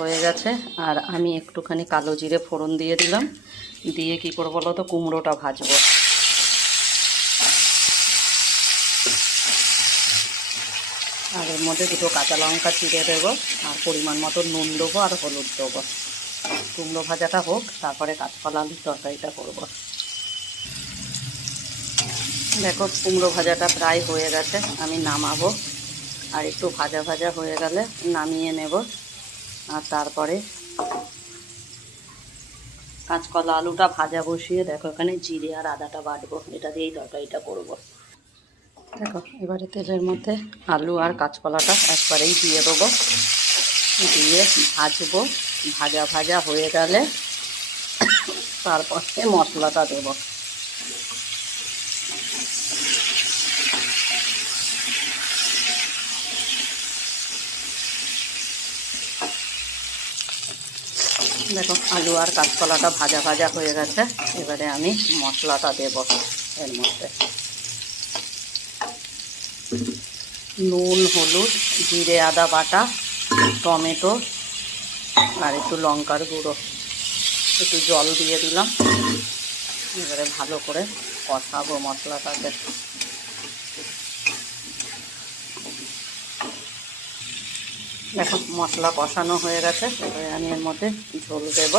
হয়ে গেছে। আর আমি একটুখানি কালো জিরে ফোড়ন দিয়ে দিলাম। দিয়ে কী করবো বলো তো, কুমড়োটা ভাজবো। আর এর মধ্যে দুটো কাঁচা লঙ্কা চিড়ে দেবো, আর পরিমাণ মতো নুন দেবো আর হলুদ দেবো। কুমড়ো ভাজাটা হোক, তারপরে কাঁচকলা আলুর তরকারিটা করবো। দেখো কুমড়ো ভাজাটা প্রায় হয়ে গেছে, আমি নামাবো। আর একটু ভাজা ভাজা হয়ে গেলে নামিয়ে নেব। আর তারপরে কাঁচকলা আলুটা ভাজা বসিয়ে দেখো এখানে জিরে আর আদাটা বাটবো, এটা দিয়েই তরকারিটা করবো। দেখো এবারে তেলের মধ্যে আলু আর কাঁচকলাটা একবারেই দিয়ে দেবো, দিয়ে ভাজবো। ভাজা ভাজা হয়ে গেলে তারপরে মশলাটা দেবো। দেখো আলু আর কাঁচকলাটা ভাজা ভাজা হয়ে গেছে। এবারে আমি মশলাটা দেব এর মধ্যে। নুন, হলুদ, জিরে আদা বাটা, টমেটো আর একটু লঙ্কার গুঁড়ো, একটু জল দিয়ে দিলাম। এবারে ভালো করে কষাবো মশলাটাকে। দেখো মশলা কষানো হয়ে গেছে। এবারে আমি এর মধ্যে ঝোল দেব,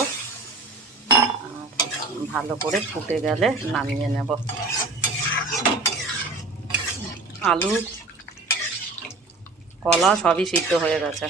আর ভালো করে ফুটে গেলে নামিয়ে নেব। আলু কলা সবই সিদ্ধ হয়ে গেছে।